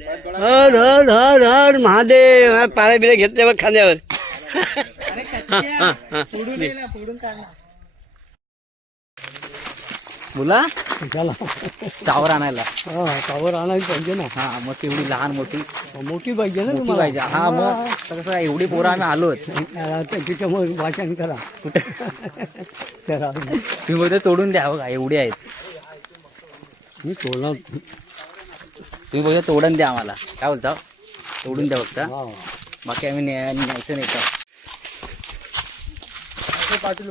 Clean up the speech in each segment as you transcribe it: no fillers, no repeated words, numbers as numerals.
हर हर हर हर महादेव. पारा बिरा घेतले बघ खांद्यावर. मुला चला चावर आणायला. कावर आणायला पाहिजे ना. हा मग तेवढी लहान मोठी मोठी पाहिजे ना मोठी तुम्हाला. पाहिजे. हा मग कसं एवढी पोरं आम्ही आलोच. तिथे मग भाषण करा कुठे करा. तुम्ही बोलते तोडून द्या बघा एवढी आहेत. मी तोडणार. तुम्ही बोलते तोडून द्या आम्हाला. काय बोलता तोडून द्या फक्त. बाकी आम्ही न्यायचं नाही का. पाटील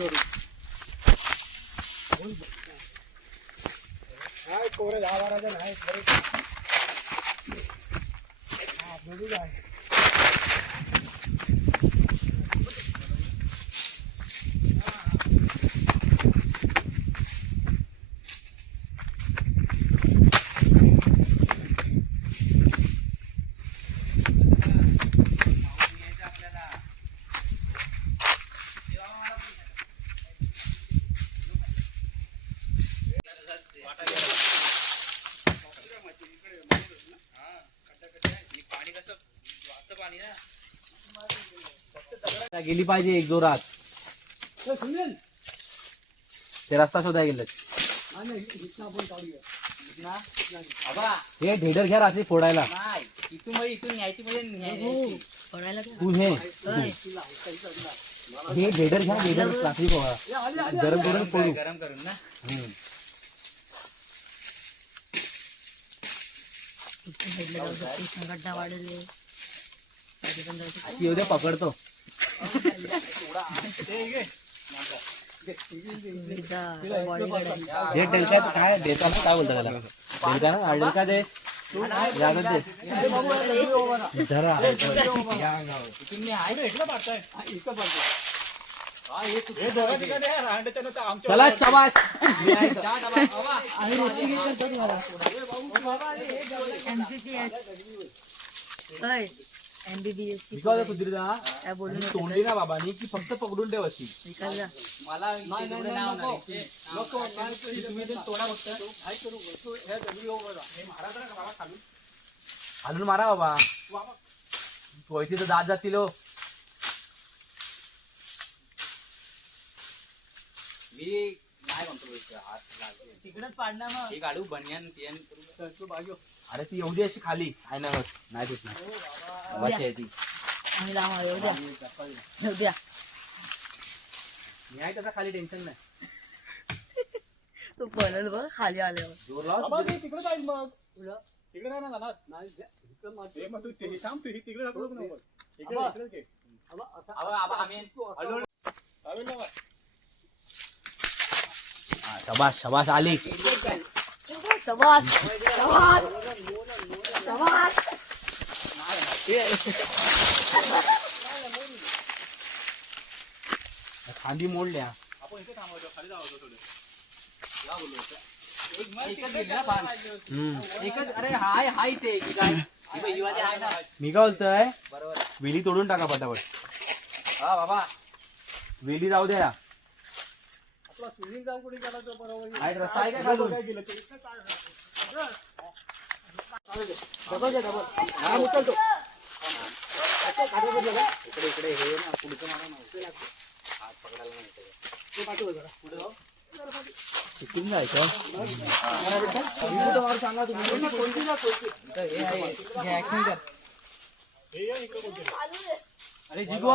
गेली पाहिजे एक जोरात. ते रस्ता शोधा गेले. हे ढेडर घ्या रात्री फोडायला. इथून न्यायची तू हे ढेडर घ्या. ढेडर रात्री फोडा. गरम करून फोडू. गरम करून ना. उद्या पकडतो. हे डेलका काय देता ना. काय बोलता त्याला डेलका ना. डेलका दे. चला शाबास. तोंडी ना बाबांनी की फक्त पकडून ठेव अशी. मला हालून मारा बाबा. पैसे तर दात जातील. मी नाही म्हणतो तिकडेच पाडणार मग. हे गाडू बनियान बाजू. अरे ती एवढी अशी खाली आहे ना. नाही होत नाही ती. नाही त्याचा खाली टेन्शन नाही. तू पळेल बघ खाली आल्यावर. जोर लाव. तिकडे जाईल मग. तिकडे नाही ना जाणार. मग तू थांब. तू तिकडे शबाश शबाश आली. शबास शबास शबास. खांदी मोडल्या. आपण इथे थांबवतो. खाली जावं थोडं. एकच. अरे हाय हाय ते मी काय बोलतोय. वेली तोडून टाका पटापट. हा बाबा वेली जाऊ द्या. आपला स्विमिंग जाऊ कुठे गेला तो बरोबर. रस्ता आहे का खालून. इकडे इकडे हे ना पुढचं मला नव्हतं लागतं. हात पकडायला नाही. कुठून जायचं. सांगा अरे जिगो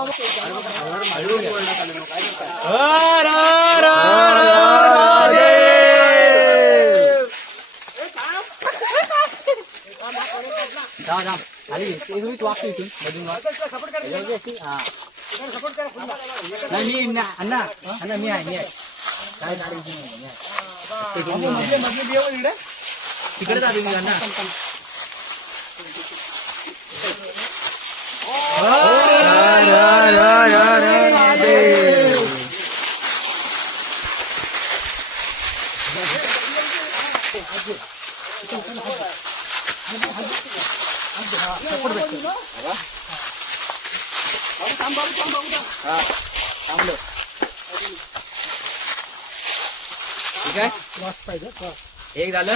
खाली तू वागतो इथून मधून. नाही मी अण्णा अण्णा मी आहे. काय तिकडे जाते मी अण्णा. ठीक आहे. एक झालं.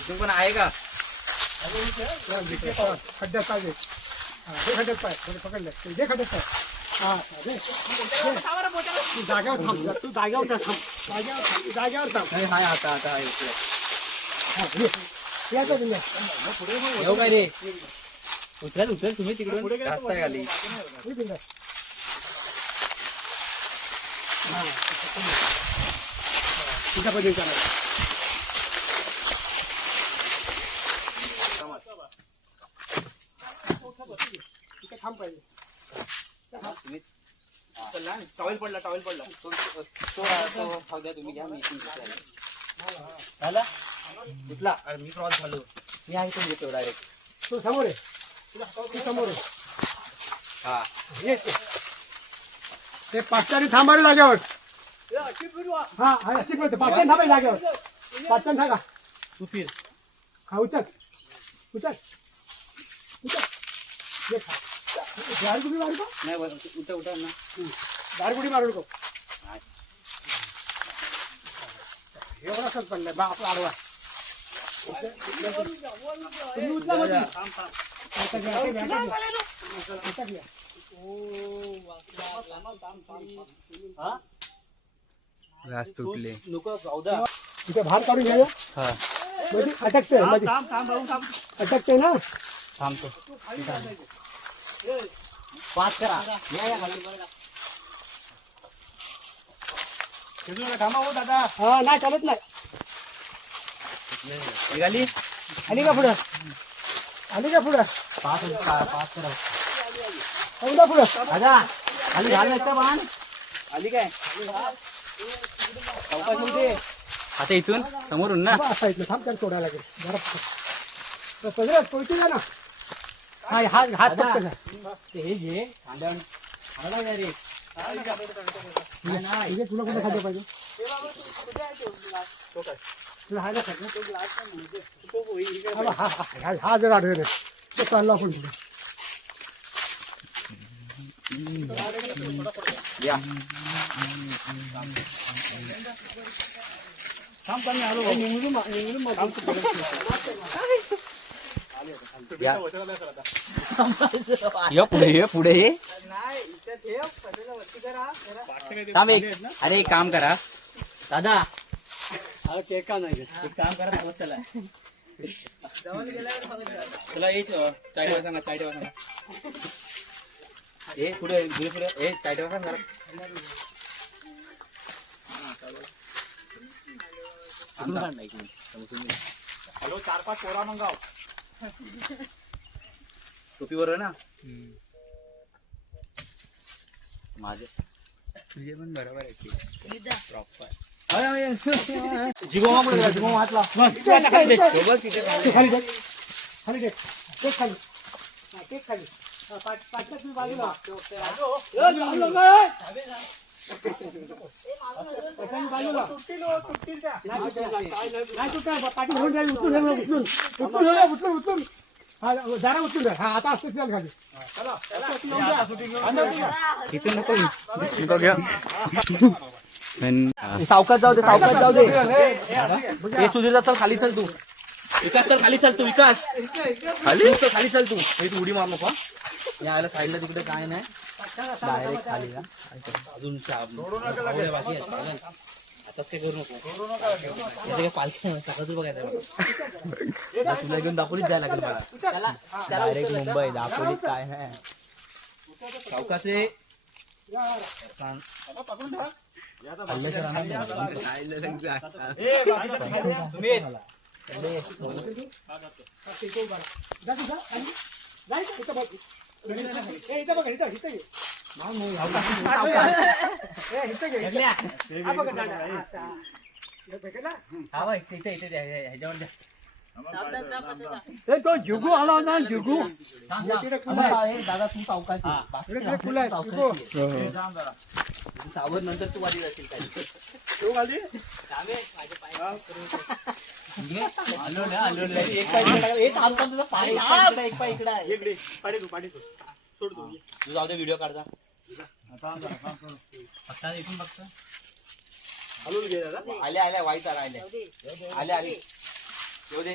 इथून पण आहे का. खड्ड्यात पाय दे. हे खड्ड्यात पाय पकडले जे खड्ड्यात पाय. हा दे. तू जाग्यावर थांब तू जाग्यावर थांब जाग्यावर थांब. हाय आता आहे याचं तुम्ही येऊ काय रे उचल तुम्ही तिकडून घासताय खाली तुझ्या पद्धतीने करायचं. थांब पाहिजे. टॉवेल पडला तो खाऊ द्या तुम्ही घ्या मी झाला कुठला अरे मी क्रॉस झालो मी ऐकून घेतो डायरेक्ट तू समोर आहे तू समोर आहे. हा ये ते. ते पाचटाने थांबा रे जाग्यावर. हा हा अशी करतो पाचटाने थांबा जाग्यावर. पाचटाने थांबा तू फिर हा उचल उचल उचल ये खा. झाड कुठे मारू का नाही उठा ना झाड कुठे मारू नको. एवढा सर पडलाय बा आपला आडवा. तुम्ही उचला मग. आता घ्या, आता घ्या, आता घ्या. घास तुटले नको जाऊदा इथे भार काढून घ्या. हा मध्ये अटकते मध्ये अटकते ना. थांबतो पाच करा थांबा हो दादा. हा नाही चालत नाही. निघाली आली का पुढं आली का पुढं पाच करा पुढं दादा खाली झालं का बाण आली काय आता इथून समोरून ना असा इथलं थांब त्याला सोडायला लागेल जरा सगळ्यात पोहोचू द्या ना. हा हात हात फक्त घ्या. हे घे खांद्यावर खाला काय रे इथे तुला कुठे खाल्लं पाहिजे तुला हायला खात हा जर आढळले तो चालला आपण पुढे. या थांब पण आलो निघून ये पुढे ये थांब एक अरे एक काम करा दादा केका नाही एक काम करा सोबत चला चला ये चायटेवर सांगा ए पुढे ए चायटेवर सांग जरा हॅलो 4-5 पोरा मंगाव. टोपी बरोबर ना माझे तुझे पण बरोबर आहे प्रॉपर जिगोमा पुढे जिगोमा हातला खाली खाली बाजूला उचलून जरा उचलून हा आता असते खाली इथून नको घ्या सावकाश जाऊ दे हे सुधीर चल खाली चल तू विकास चल खाली चल तू विकास खाली चल तू हे तू उडी मार नको यायला साईडला तिकडे काय नाही डायरेक्ट खाली ना अजून बाकी आताच काय करू नको काय पालखी सकाळच बघायचं तुला घेऊन दापोलीत जायला लागेल मला डायरेक्ट मुंबई दापोलीत काय नाही सावकाश तो जुगू आला ना जुगू दादा तू सावकाश सावध नंतर तू वाली जाशील काही एक पाय इकडे तू जाऊ दे व्हिडिओ काढता इथून बघता आले वाईट आले येऊ दे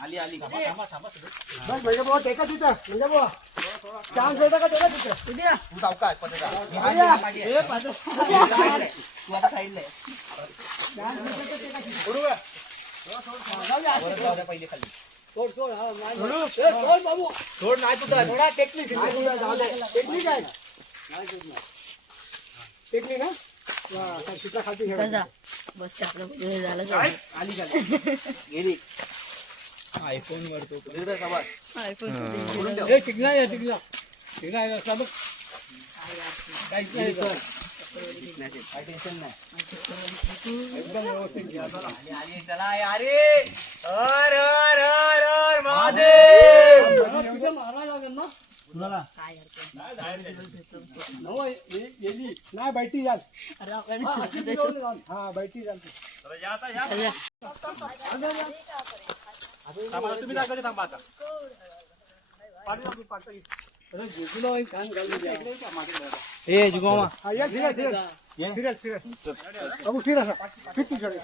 आली आली बस म्हणजे बुवा टेका तिथं म्हणजे बुवा चान्स देता का टेका तिथं उद्या तू सावकाश पत्रिका तू आता साईडला पहिले खाली सोड सोड हा सोड बाबू सोड नाही तुझा थोडा टेक्निक टेक्निक आहे टेक्निक ना शिका खाती घ्या कसा बस ते आपलं हे झालं का? आली गेली आयफोन वर तो iPhone हे टिकला आहे टिकला टिकला आहे रस्ता बघ काहीच नाही सर काय टेन्शन नाही एकदम व्यवस्थित घ्या आली चला अरे हर हर हर हर महादेव तुझ्या मारा लागेल ना काय नव येली नाही बैठी जाल अरे आपण हा अशी फिरवून जाल. हा बैठी जाल अरे झुकलो एक कान घालून द्या ए जुगोमा हा या फिरा फिरा फिरा फिरा बाबू फिरा फिर तू चढ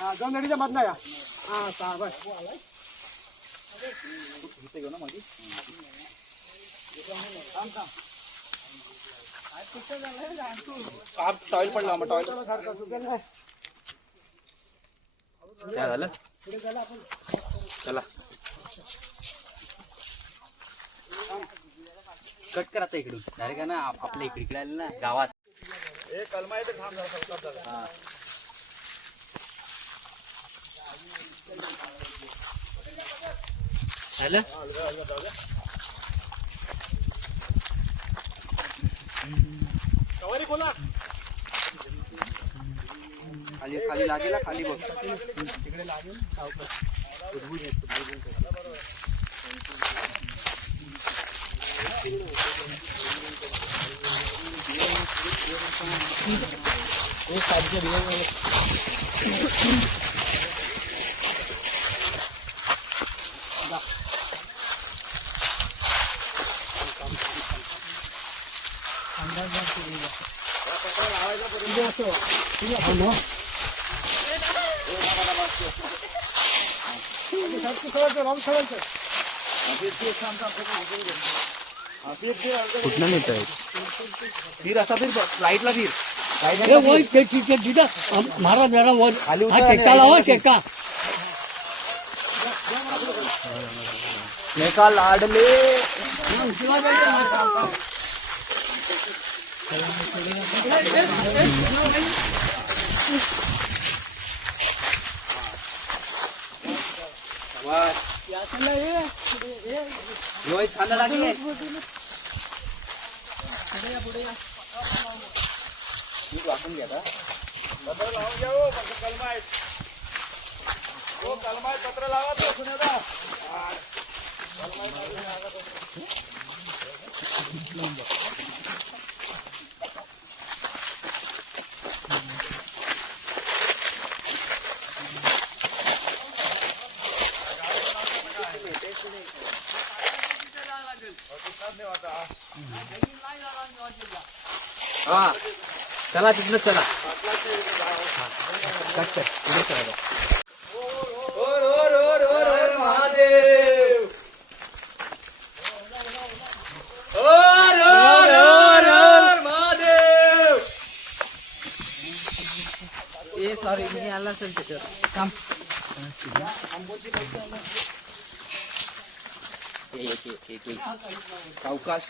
हा दोन नडीच्या मधला या हा सहा बस टॉयल पडला मग टॉयल काय झालं चला कट कर आता इकडून डायरेक्ट ना आपल्या इकडे आले ना गावात झालं खाली खाली लागेल खाली बघ तिकडे लागेल कुठनं मिळत फिर असा फिर लाईटला फिर हे वर तिथं मारा जरा वर हा टेका लावा टेका मेका लाडले खाना लागले वाचून घ्या का पत्र लावा तो सुनेदा हा चला तिथनं चला कट कर पुढे चला महादेव महादेव ए सॉरी मी आला असेल त्याच्यात थांब एक सावकाश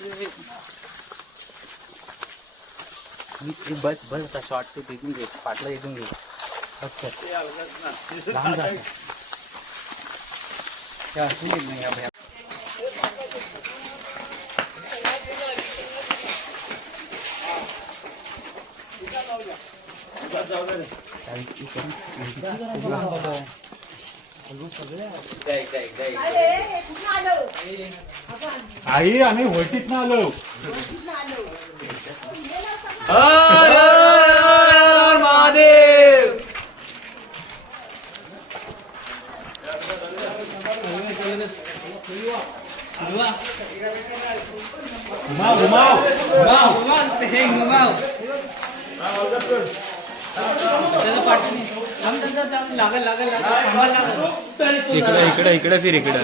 बस बस आता शॉर्ट टू इथून घे पाटला इथून घे आई आम्ही वटीत ना आलो महादेव घुमाव घुमाव इकडे इकडे फिर इकडे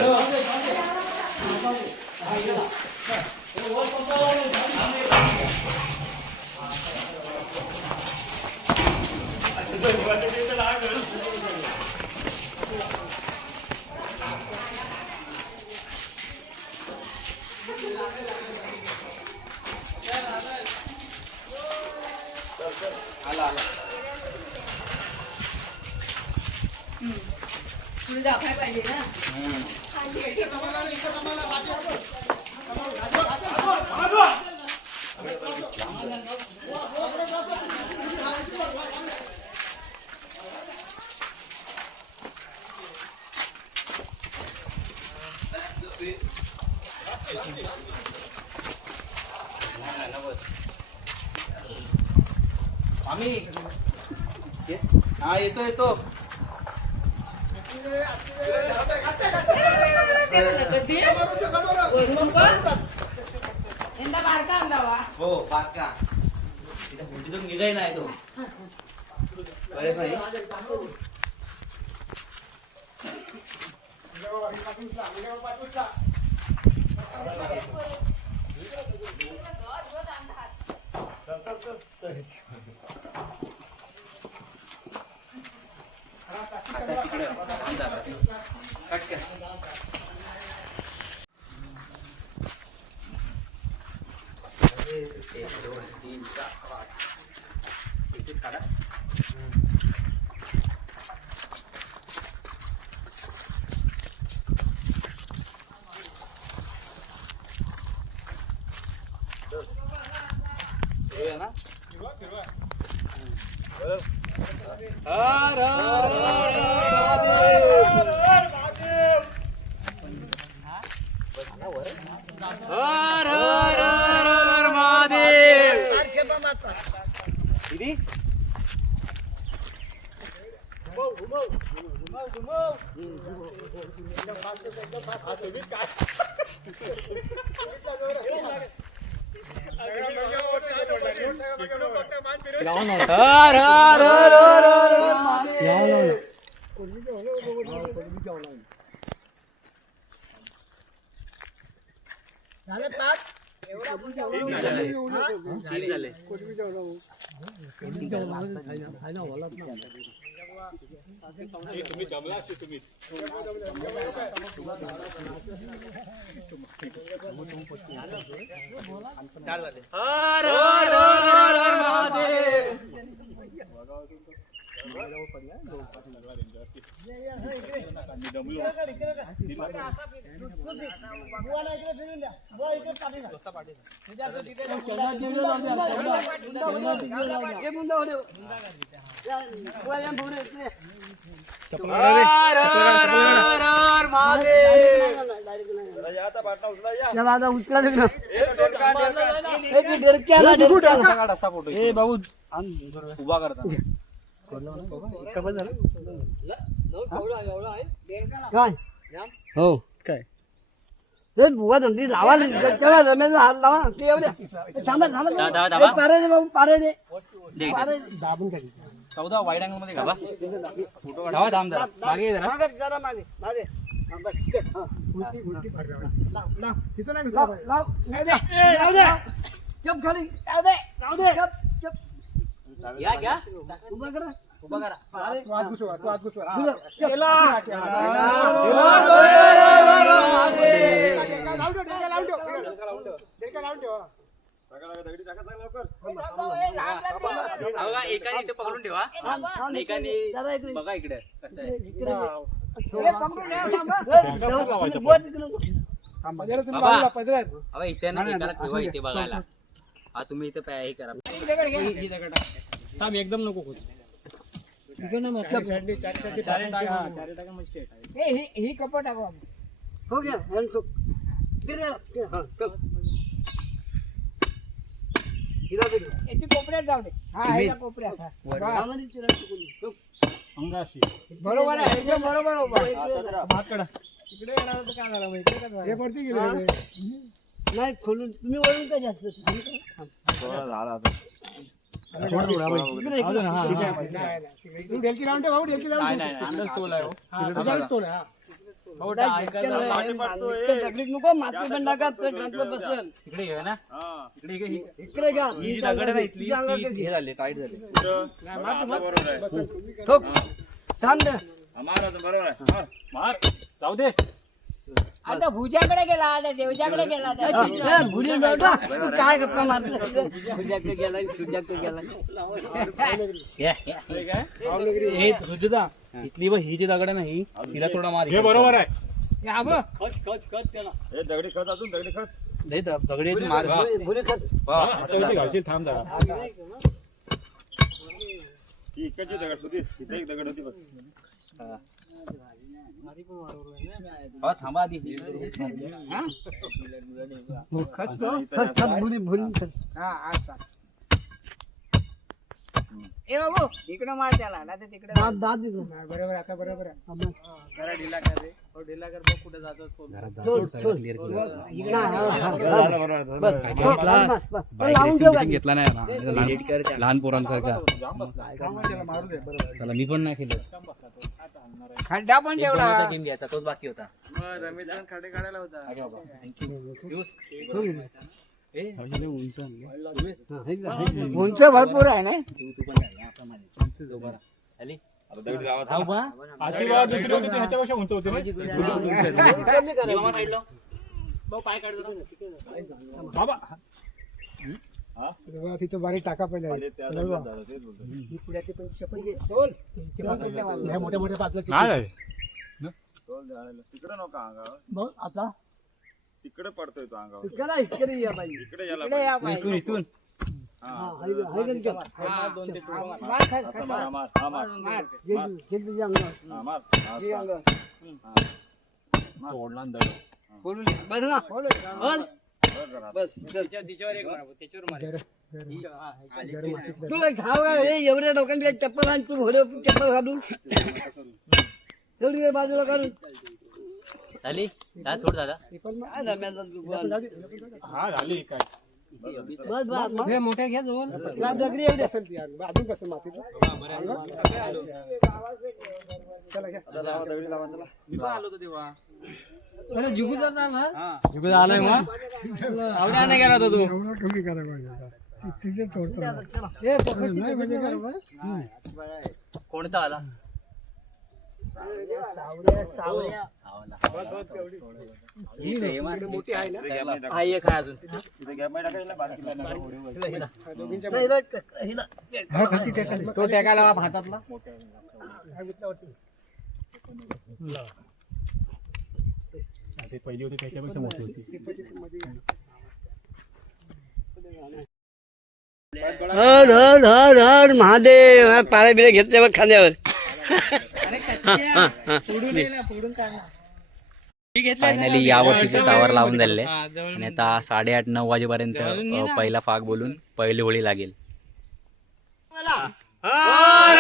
तुला दाखवायला पाहिजे ना. आम्ही हा येतो येतो हो बाका तिथून निघाय नाही तो बरे भाई तिकडे कट कर तुम्ही जमला असते तुम्ही चाल वाले उभा करता हो काय ते बुवा धंदी लावा त्याला रमेश हात लावा ते येऊ द्या थांबा थांबा पारे दे बाबू पारे दे दाबून टाकी 14 वाईड अँगल मध्ये घाला फोटो काढा दाम जरा मागे जरा जरा मागे मागे तिथं नाही लाव लाव दे चप खाली लाव दे चप या घ्या उभा करा उभा करा तू आत घुसवा एकाने इथे पकडून ठेवा एकाने बघा इकडे कसं आहे बाबा इथे ना एकाला ठेवा इथे बघायला हा तुम्ही इथे हे करा एकदम नको ही कपड टाकू हो गया कोपऱ्यात जाऊ दे हा कोपऱ्यात अंगाशी बरोबर आहे एकदम बरोबर इकडे येणार काय झालं माहिती नाही खोलून तुम्ही वळून काय जास्त तू ढेलकी लावून ठेव भाऊ, ढेलकी लावून ठेव. नको माती पण टाका बसल इकडे घे ना इकडे घ्या ही जी दगड आहे ना इथली ती हे झाले टाईट झाले थांब ना. बरोबर आहे मार जाऊ दे आता भुजाकडे गेला आता देवजाकडे गेला ए, भुली बेटा, तू काय गप्पा मारतो तुझ्याकडे गेला तुझ्याकडे गेला हे सुजिता इथली व ही जी दगड आहे ना ही तिला थोडा मार हे बरोबर आहे हे दगडी खच अजून दगडी खच नाही दगडी मार भुली खत आता इथे घालशील थांब जरा ही इकडची दगड होती इथे एक दगड होती बघ थांबा आधी खत खत भुली भुली खत ए बाबू इकडं मार त्याला ना तर तिकडे दाद दाद दे. बरोबर आता बरोबर आहे. जरा ढिला कर रे ढिला कर बघ कुठे जातो घेतला नाही लहान पोरांसारखा चला मी पण नाही केलं खड्डा पण तेवढा गेम घ्यायचा तोच बाकी होता रमेश खड्डे काढायला होता उंच भरपूर आहे ना आधी बाबा दुसरी होती ती ह्याच्यापेक्षा उंच होती बाबा तेव्हा तिथं बारी टाका पहिले मोठ्या मोठ्या पाचला तिकडे नका अंगावर बघ आता तिकडे पडतोय तो अंगावर इकडे इकडे या बाई इकडे याला इकडे या बाई. इथून इथून मार खा, खा, मार मार हा मार मार हा मार तोडला ना दगड. बस ना तिच्यावर एक मार त्याच्यावर मार तुला घाव रे एवढ्या लोकांनी चप्पल आणि तू भोरे चप्पल घालून तेवढी बाजूला काढून झाली थोडं दादा हा झाली काय बस बस हे मोठ्या घ्या जवळ दगडी एवढी असेल ती अजून कसं मातीचं चला घ्या मी पण आलो होतो तेव्हा अरे जुगूचा ना जुगुदा आलाय मग आवडा नाही गेला तो तू एवढं कमी करा पाहिजे तिथे तोडतो हे पकडते म्हणजे काय कोणता आला मोठी आहे ना हा एक आहे अजून तिथे गॅप टाकायला बारकीला तो टेकायला हातातला ती पहिली होती त्याच्यापेक्षा मोठी होती हर हर हर हर महादेव पाळ्या बिळ्या घेतल्या बघ खांद्यावर फायनली या वर्षीचे सावर लावून झाले आणि आता 8:30-9 वाजेपर्यंत पहिला फाग बोलून पहिली होळी लागेल. हर